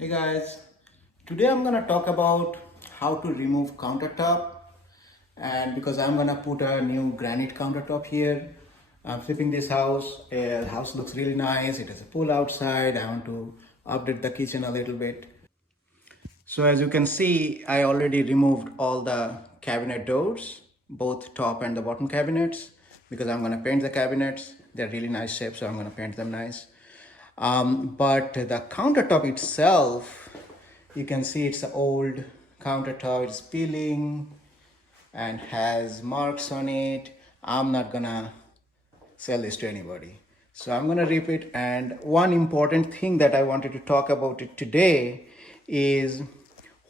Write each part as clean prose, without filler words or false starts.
Hey guys, today I'm gonna talk about how to remove countertop, and because I'm gonna put a new granite countertop here. I'm flipping this house. The house looks really nice. It has a pool outside. I want to update the kitchen a little bit. So as you can see, I already removed all the cabinet doors, both top and the bottom cabinets, because I'm gonna paint the cabinets. They're really nice shape, so I'm gonna paint them nice. But the countertop itself, you can see it's an old countertop. It's peeling and has marks on it. I'm not gonna sell this to anybody, so I'm gonna rip it. And one important thing that I wanted to talk about it today is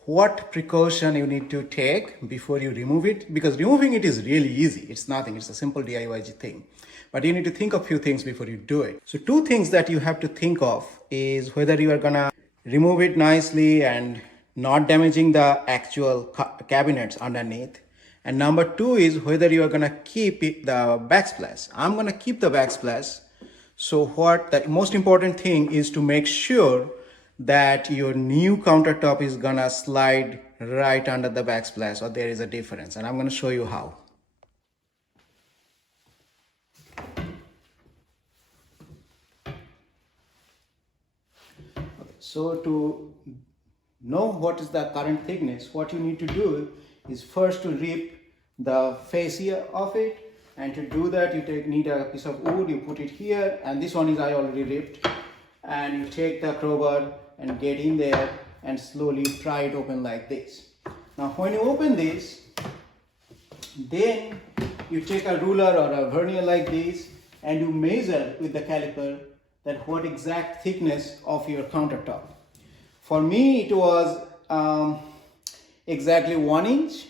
what precaution you need to take before you remove it, because removing it is really easy. It's nothing. It's a simple DIY thing, but you need to think of a few things before you do it. So two things that you have to think of is whether you are gonna remove it nicely and not damaging the actual cabinets underneath, and number two is whether you are gonna keep the backsplash. I'm gonna keep the backsplash. So what the most important thing is to make sure that your new countertop is gonna slide right under the backsplash, or there is a difference, and I'm gonna show you how. So to know what is the current thickness, what you need to do is first to rip the fascia of it, and to do that you need a piece of wood, you put it here, and this one is I already ripped, and you take the crowbar and get in there and slowly pry it open like this. Now when you open this, then you take a ruler or a vernier like this and you measure with the caliper that what exact thickness of your countertop. For me it was exactly 1 inch,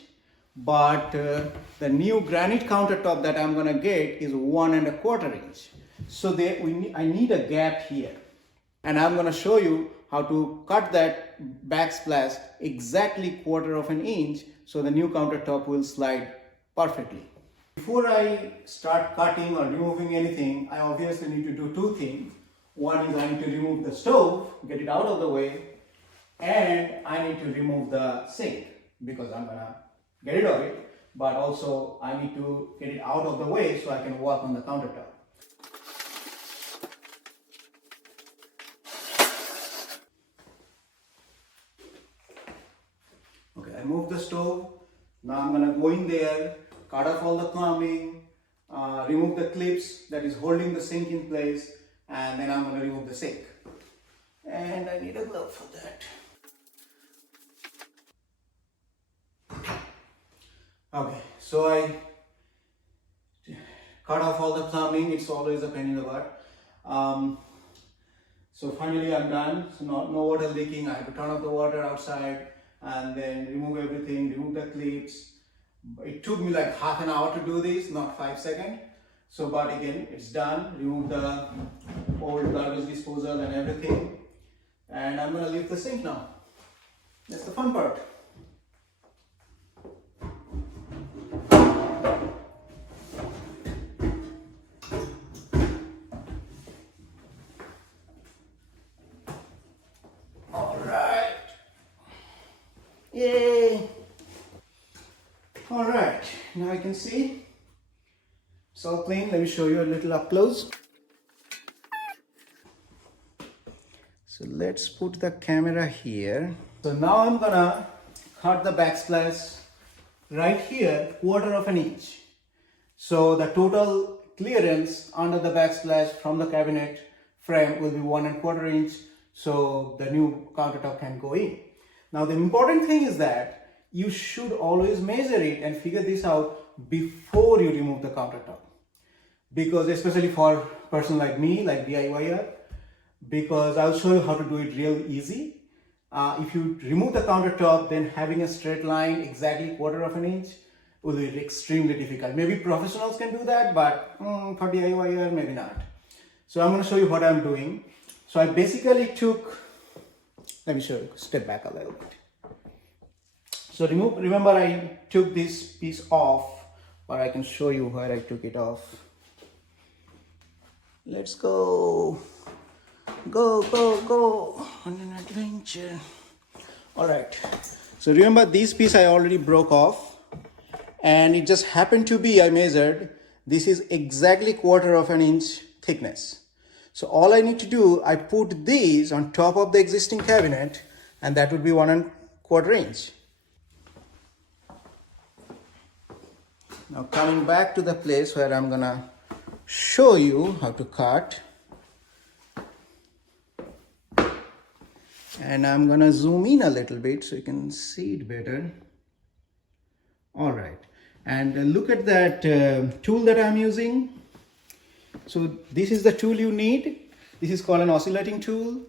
but the new granite countertop that I'm gonna get is 1¼ inch. So I need a gap here, and I'm gonna show you how to cut that backsplash exactly 1/4 inch so the new countertop will slide perfectly. Before I start cutting or removing anything, I obviously need to do two things. One is I need to remove the stove, get it out of the way, and I need to remove the sink because I'm gonna get rid of it, but also I need to get it out of the way so I can work on the countertop. Okay, I moved the stove. Now I'm gonna go in there, cut off all the plumbing, remove the clips that is holding the sink in place, and then I'm gonna remove the sink. And I need a glove for that. Okay, so I cut off all the plumbing. It's always a pain in the butt. So finally I'm done. So no water leaking. I have to turn off the water outside and then remove everything, remove the clips. It took me like half an hour to do this, not 5 seconds. So, but again, it's done. Remove the old garbage disposal and everything. And I'm gonna leave the sink now. That's the fun part. All right. Yay. All right, now you can see it's all clean. Let me show you a little up close. So let's put the camera here. So now I'm gonna cut the backsplash right here, 1/4 inch. So the total clearance under the backsplash from the cabinet frame will be 1¼ inch. So the new countertop can go in. Now the important thing is that you should always measure it and figure this out before you remove the countertop, because especially for a person like me, like DIYer, because I'll show you how to do it real easy. If you remove the countertop, then having a straight line exactly 1/4 inch will be extremely difficult. Maybe professionals can do that, but for DIYer, maybe not. So I'm going to show you what I'm doing. So I basically took, let me show you, step back a little bit. So remember I took this piece off, or I can show you where I took it off. Let's go. Go, go, go. adventure. All right, so remember this piece I already broke off, and it just happened to be, I measured, this is exactly 1/4 inch thickness. So all I need to do, I put these on top of the existing cabinet, and that would be 1/4 inch. Now coming back to the place where I'm gonna show you how to cut. And I'm gonna zoom in a little bit so you can see it better. All right, and look at that tool that I'm using. So this is the tool you need. This is called an oscillating tool.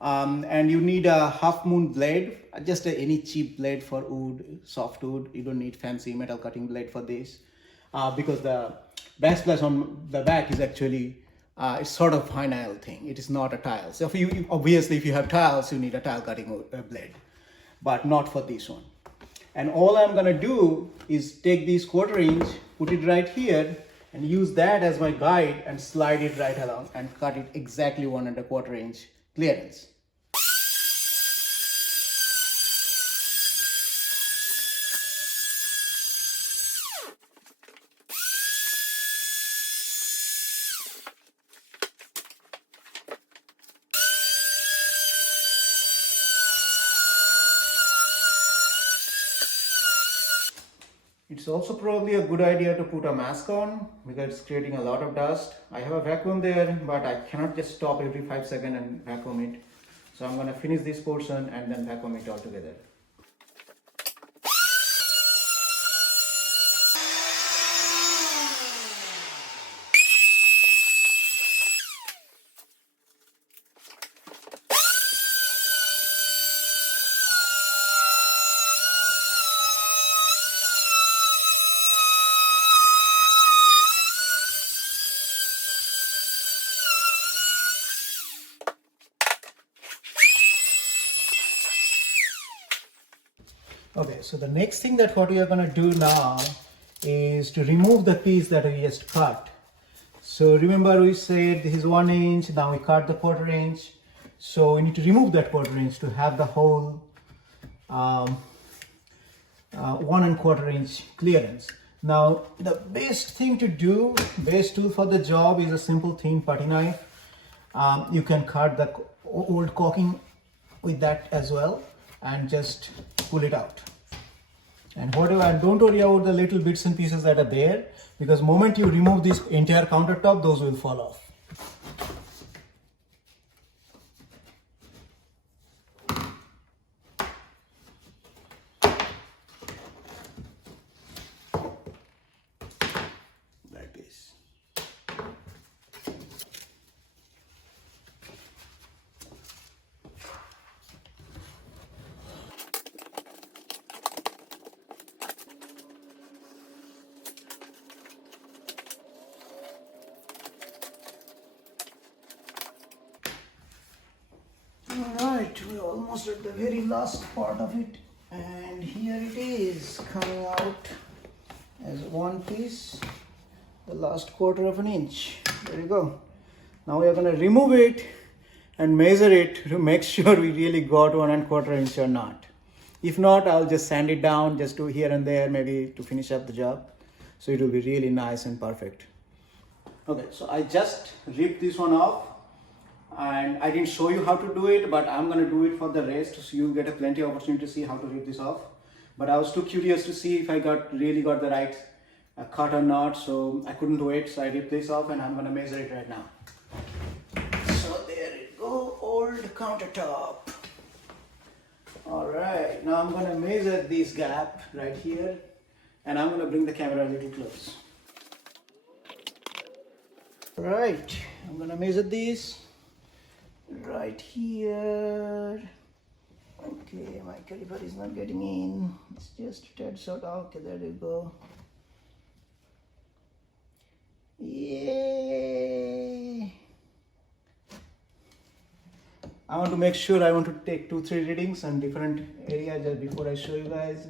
And you need a half moon blade, just any cheap blade for wood, soft wood. You don't need fancy metal cutting blade for this, because the backsplash on the back is actually it's sort of vinyl thing. It is not a tile. So if you obviously if you have tiles, you need a tile cutting blade, but not for this one. And all I'm gonna do is take this 1/4 inch, put it right here, and use that as my guide and slide it right along and cut it exactly 1¼ inch clearance. It's also probably a good idea to put a mask on because it's creating a lot of dust. I have a vacuum there, but I cannot just stop every 5 seconds and vacuum it. So I'm going to finish this portion and then vacuum it all together. Okay, so the next thing that what we are going to do now is to remove the piece that we just cut. So remember we said this is 1 inch, now we cut the 1/4 inch. So we need to remove that 1/4 inch to have the whole 1¼ inch clearance. Now the best thing to do, best tool for the job is a simple thin putty knife. You can cut the old caulking with that as well and just pull it out. And whatever, and don't worry about the little bits and pieces that are there, because moment you remove this entire countertop, those will fall off. Like this. Alright, we're almost at the very last part of it, and here it is coming out as one piece, the last 1/4 inch. There you go. Now we are going to remove it and measure it to make sure we really got 1¼ inch or not. If not, I'll just sand it down just to here and there, maybe to finish up the job, so it will be really nice and perfect. Okay, so I just ripped this one off. And I didn't show you how to do it, but I'm going to do it for the rest, so you get a plenty of opportunity to see how to rip this off. But I was too curious to see if I really got the right cut or not, so I couldn't wait. So I ripped this off and I'm going to measure it right now. So there it go, old countertop. All right, now I'm going to measure this gap right here, and I'm going to bring the camera a little close. All right, I'm going to measure this right here. Okay, my caliper is not getting in. It's just a tad short. Okay, there you go. Yay! I want to make sure, I want to take 2-3 readings on different areas just before I show you guys.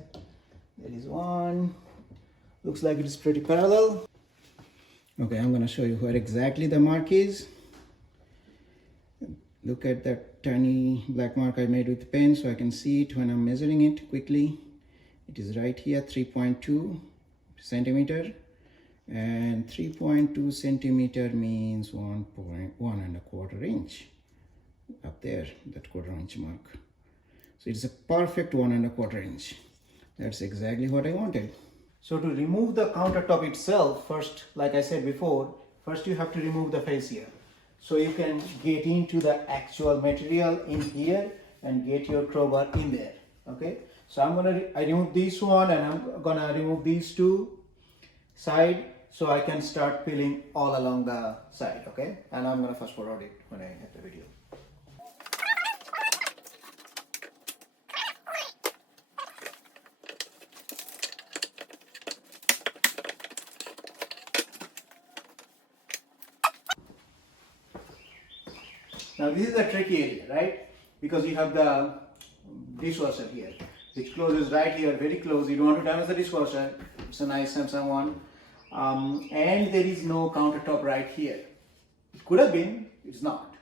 There is one. Looks like it is pretty parallel. Okay, I'm going to show you where exactly the mark is. Look at that tiny black mark I made with pen so I can see it when I'm measuring it quickly. It is right here, 3.2 centimeter, and 3.2 centimeter means 1.1 inch up there, that quarter inch mark. So it's a perfect 1.25 inch. That's exactly what I wanted. So to remove the countertop itself, first, like I said before, first you have to remove the fascia. So you can get into the actual material in here and get your crowbar in there. Okay. So I remove this one and I'm gonna remove these two side so I can start peeling all along the side. Okay. And I'm gonna fast forward it when I have the video. Now this is the tricky area, right? Because you have the dishwasher here, which closes right here, very close. You don't want to damage the dishwasher. It's a nice Samsung one. And there is no countertop right here. It could have been, it's not.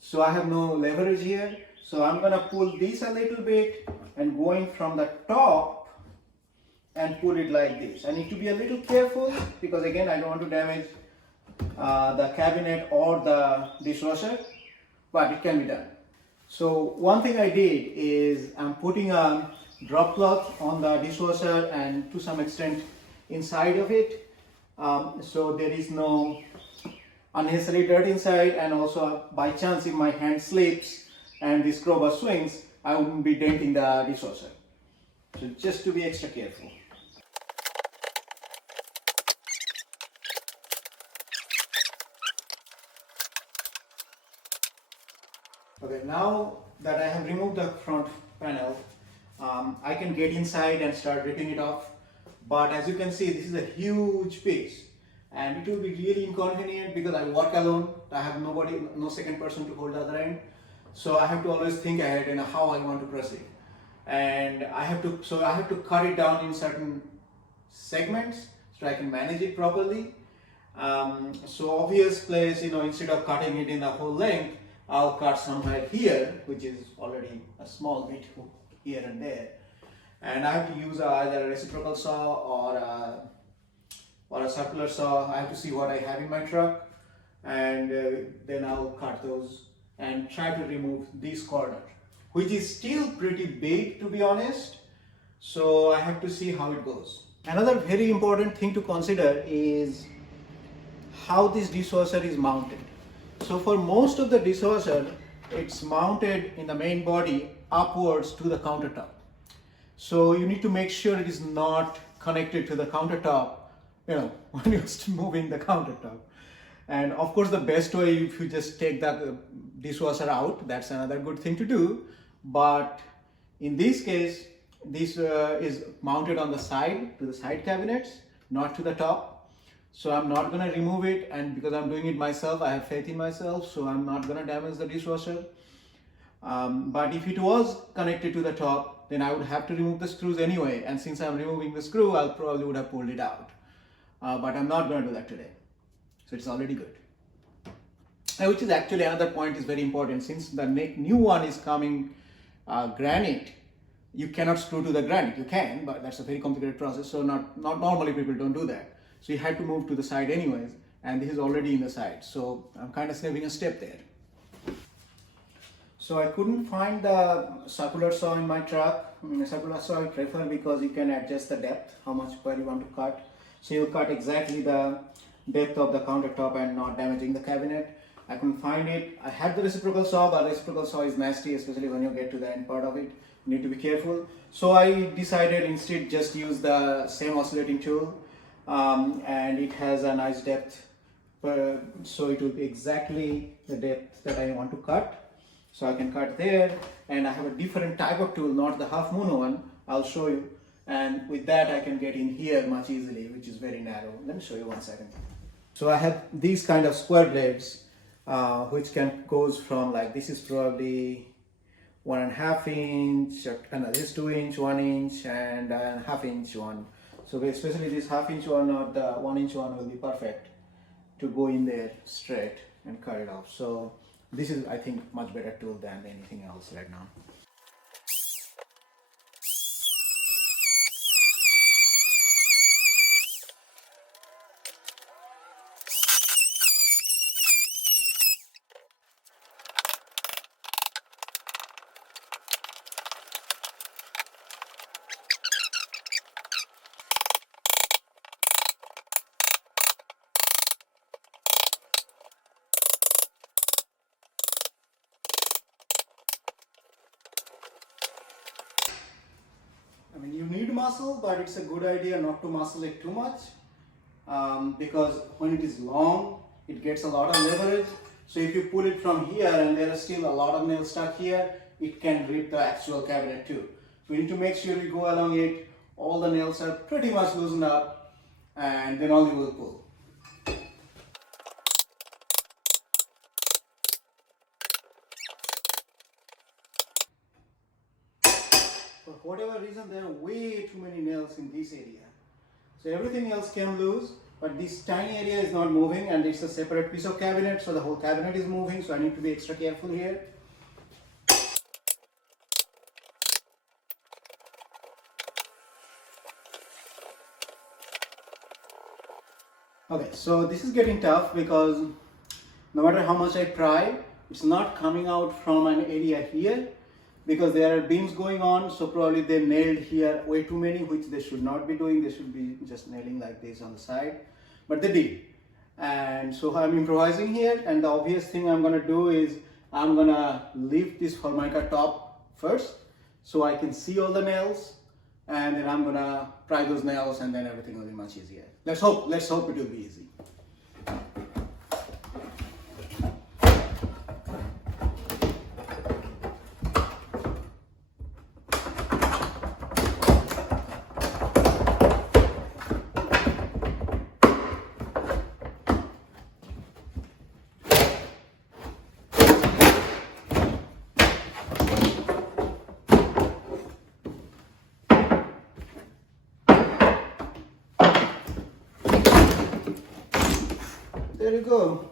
So I have no leverage here. So I'm gonna pull this a little bit and going from the top and pull it like this. I need to be a little careful because again, I don't want to damage the cabinet or the dishwasher, but it can be done. So one thing I did is I'm putting a drop cloth on the dishwasher and to some extent inside of it, so there is no unnecessary dirt inside, and also by chance if my hand slips and this crowbar swings, I wouldn't be denting the dishwasher. So just to be extra careful. Okay, now that I have removed the front panel, I can get inside and start ripping it off. But as you can see, this is a huge piece and it will be really inconvenient because I work alone. I have nobody, no second person to hold the other end. So I have to always think ahead and how I want to proceed. And I have to cut it down in certain segments so I can manage it properly. So obvious place, instead of cutting it in the whole length, I'll cut somewhere here, which is already a small bit here and there. And I have to use either a reciprocal saw or a circular saw. I have to see what I have in my truck, and then I'll cut those and try to remove this corner, which is still pretty big to be honest. So I have to see how it goes. Another very important thing to consider is how this dishwasher is mounted. So for most of the dishwasher, it's mounted in the main body upwards to the countertop. So you need to make sure it is not connected to the countertop, when you're moving the countertop. And of course, the best way if you just take the dishwasher out, that's another good thing to do. But in this case, this is mounted on the side to the side cabinets, not to the top. So I'm not going to remove it, and because I'm doing it myself, I have faith in myself, so I'm not going to damage the dishwasher. But if it was connected to the top, then I would have to remove the screws anyway, and since I'm removing the screw, I'll probably would have pulled it out. But I'm not going to do that today. So it's already good. Which is actually another point is very important. Since the new one is coming granite, you cannot screw to the granite. You can, but that's a very complicated process. So not normally people don't do that. So you had to move to the side anyways, and this is already in the side. So I'm kind of saving a step there. So I couldn't find the circular saw in my truck. Circular saw I prefer because you can adjust the depth, how much where you want to cut. So you cut exactly the depth of the countertop and not damaging the cabinet. I couldn't find it. I had the reciprocal saw, but reciprocal saw is nasty, especially when you get to the end part of it. You need to be careful. So I decided instead just use the same oscillating tool. And it has a nice depth, so it will be exactly the depth that I want to cut. So I can cut there, and I have a different type of tool, not the half moon one. I'll show you, and with that I can get in here much easily, which is very narrow. Let me show you 1 second. So I have these kind of square blades, which goes from like this is probably 1.5 inch, this is 2 inch, 1 inch, and a half inch one. So especially this half inch one or the 1 inch one will be perfect to go in there straight and cut it off. So this is, I think, much better tool than anything else right now. I mean, you need muscle, but it's a good idea not to muscle it too much, because when it is long, it gets a lot of leverage. So if you pull it from here and there are still a lot of nails stuck here, it can rip the actual cabinet too. So we need to make sure we go along it, all the nails are pretty much loosened up, and then only we'll pull. For whatever reason, there are way too many nails in this area. So everything else came loose, but this tiny area is not moving, and it's a separate piece of cabinet, so the whole cabinet is moving, so I need to be extra careful here. Okay, so this is getting tough because no matter how much I pry, it's not coming out from an area here, because there are beams going on, so probably they nailed here way too many, which they should not be doing. They should be just nailing like this on the side, but they did. And so I'm improvising here, and the obvious thing I'm gonna do is I'm gonna lift this Formica top first so I can see all the nails, and then I'm gonna pry those nails, and then everything will be much easier. Let's hope it will be easy. There you go.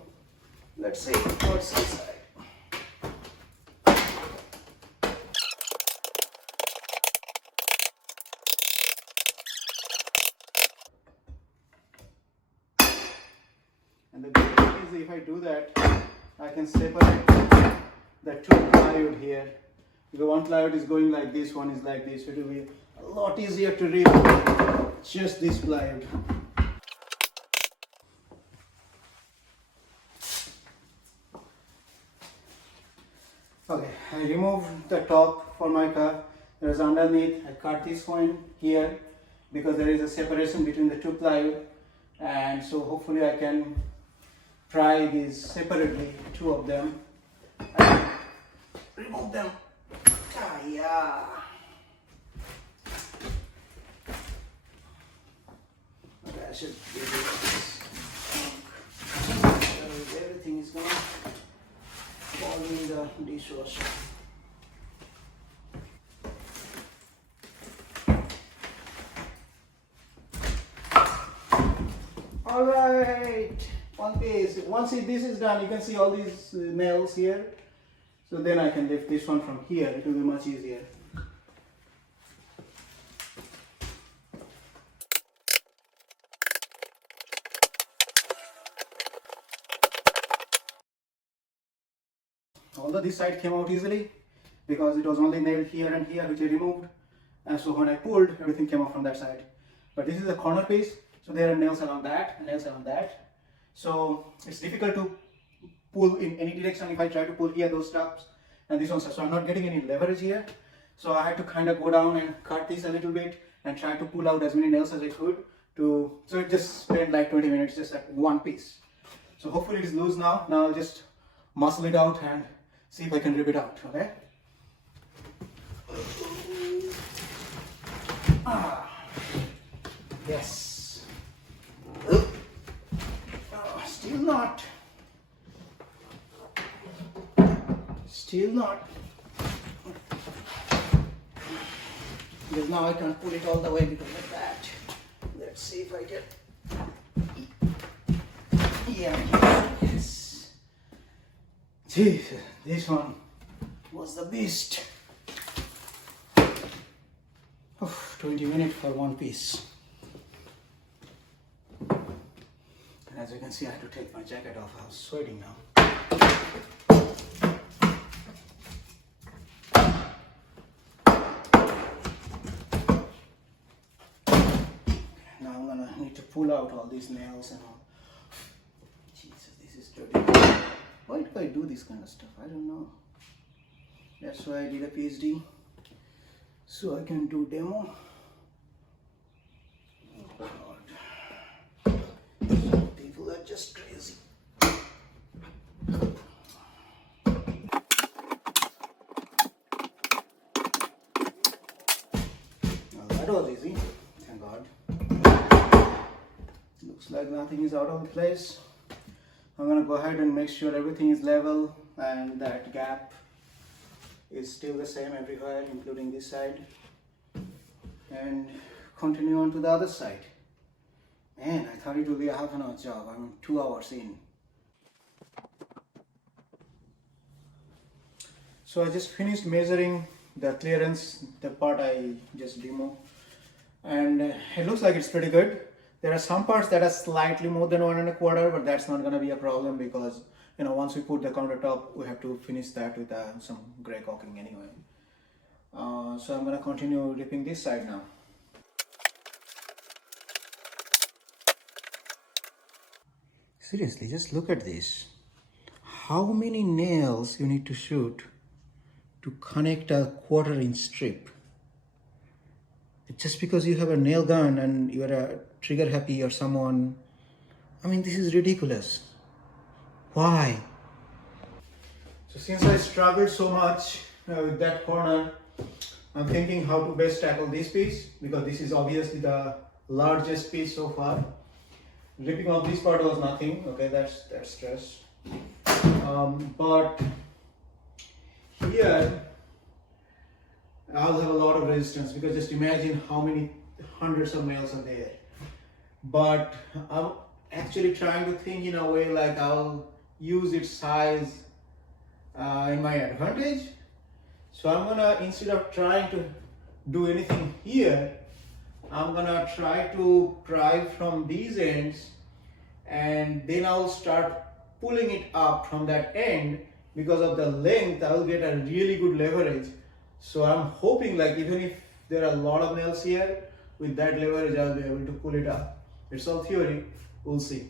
Let's see what's inside. And the good thing is, if I do that, I can separate the two plywood here. If the one plywood is going like this, one is like this, it will be a lot easier to rip just this plywood. Okay, I removed the top Formica. There is underneath. I cut this one here because there is a separation between the two plywood, and so hopefully I can pry these separately, two of them, and remove them. Yeah. Okay, I should get rid of this. Everything is gonna fall in the dishwasher. All right, one piece. Once this is done, you can see all these nails here. So then I can lift this one from here. It will be much easier. Although this side came out easily because it was only nailed here and here, which I removed, and so when I pulled, everything came out from that side. But this is a corner piece, so there are nails around that and nails around that. So it's difficult to pull in any direction. If I try to pull here, those stops, and this one, so I'm not getting any leverage here. So I had to kind of go down and cut this a little bit and try to pull out as many nails as I could. So it just spent like 20 minutes just like one piece. So hopefully it is loose now. Now I'll just muscle it out and see if I can rip it out. Okay. Yes. Oh, still not. Still not. Because now I can't pull it all the way because of that. Let's see if I get. Yeah. Yes. Jesus, this one was the beast. 20 minutes for one piece. And as you can see, I had to take my jacket off. I was sweating now. Now I'm gonna need to pull out all these nails and all. Jesus, this is dirty. Why do I do this kind of stuff? I don't know. That's why I did a PhD, so I can do demo. Oh God. Some people are just crazy. Well, that was easy, thank God. Looks like nothing is out of place. I'm gonna go ahead and make sure everything is level and that gap is still the same everywhere, including this side, and continue on to the other side. Man, I thought it would be a half an hour job. I'm 2 hours in. So I just finished measuring the clearance, the part I just demo, and it looks like it's pretty good. There are some parts that are slightly more than 1.25, but that's not going to be a problem because, you know, once we put the countertop, we have to finish that with some gray caulking anyway. So I'm going to continue ripping this side now. Seriously, just look at this. How many nails you need to shoot to connect a 1/4 inch strip? Just because you have a nail gun and you're a trigger happy or someone, I mean, this is ridiculous. Why? So since I struggled so much with that corner, I'm thinking how to best tackle this piece, because this is obviously the largest piece so far. Ripping off this part was nothing. Okay, that's stress. But here I'll have a lot of resistance, because just imagine how many hundreds of nails are there. But I'm actually trying to think in a way like I'll use its size in my advantage. So I'm gonna, instead of trying to do anything here, I'm gonna try to pry from these ends, and then I'll start pulling it up from that end. Because of the length, I will get a really good leverage. So I'm hoping, like, even if there are a lot of nails here, with that leverage I'll be able to pull it up. It's all theory, we'll see.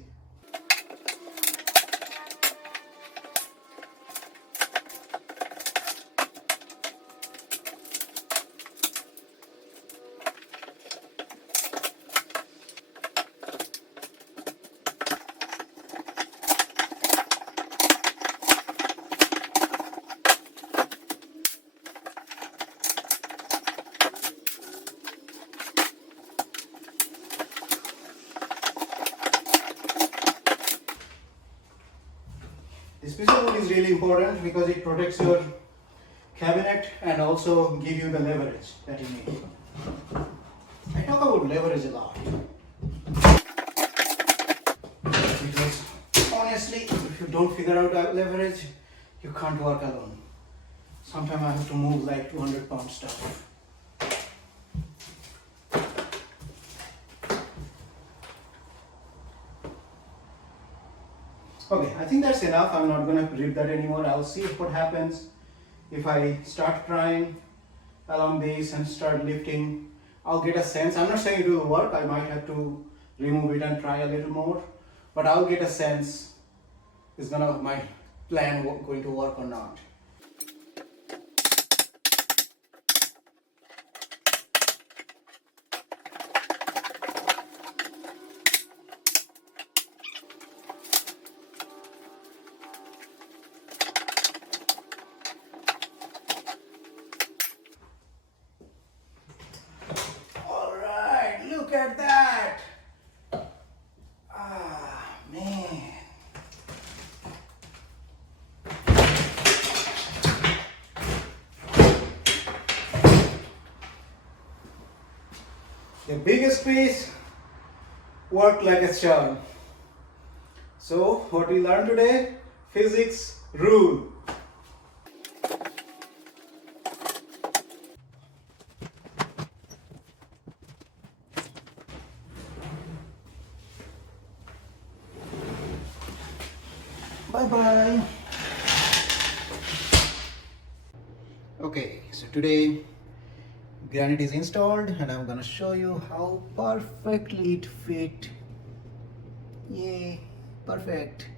This piece of wood is really important because it protects your cabinet and also give you the leverage that you need. I talk about leverage a lot, because honestly, if you don't figure out leverage, you can't work alone. Sometimes I have to move like 200-pound stuff. Okay, I think that's enough. I'm not going to rip that anymore. I'll see what happens if I start prying along this and start lifting. I'll get a sense. I'm not saying it will work. I might have to remove it and try a little more, but I'll get a sense, is my plan going to work or not. Look at that! Ah, man. The biggest piece worked like a charm. So, what we learned today? Physics rule. Bye bye. Okay, so today granite is installed and I'm gonna show you how perfectly it fit. Yay, perfect.